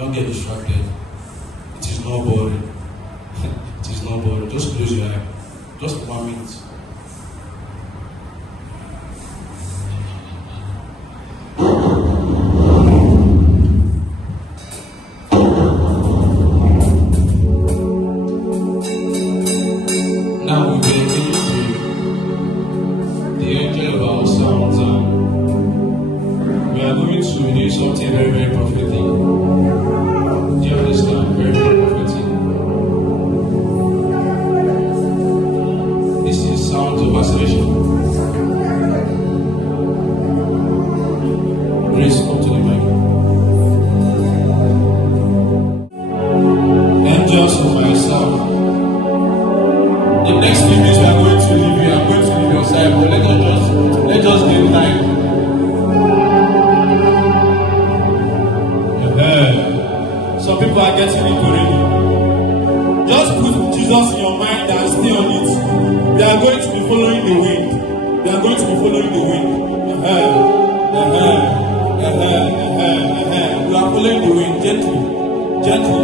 Don't get distracted. It is not boring. It is not boring. Just close your eye. Just 1 minute. Now we will continue the angel of our sounds. We are going to do something very, very prophetic. Do you understand? Very, very prophetic. This is sounds of acceleration. Grace, come to the mic. Angels of myself. The next few minutes we are going to leave you. I'm going to leave your side, but let us get time. Some people are getting it already. Just put Jesus in your mind and stay on it. We are going to be following the wind. We are going to be following the wind. We are following the wind gently, gently.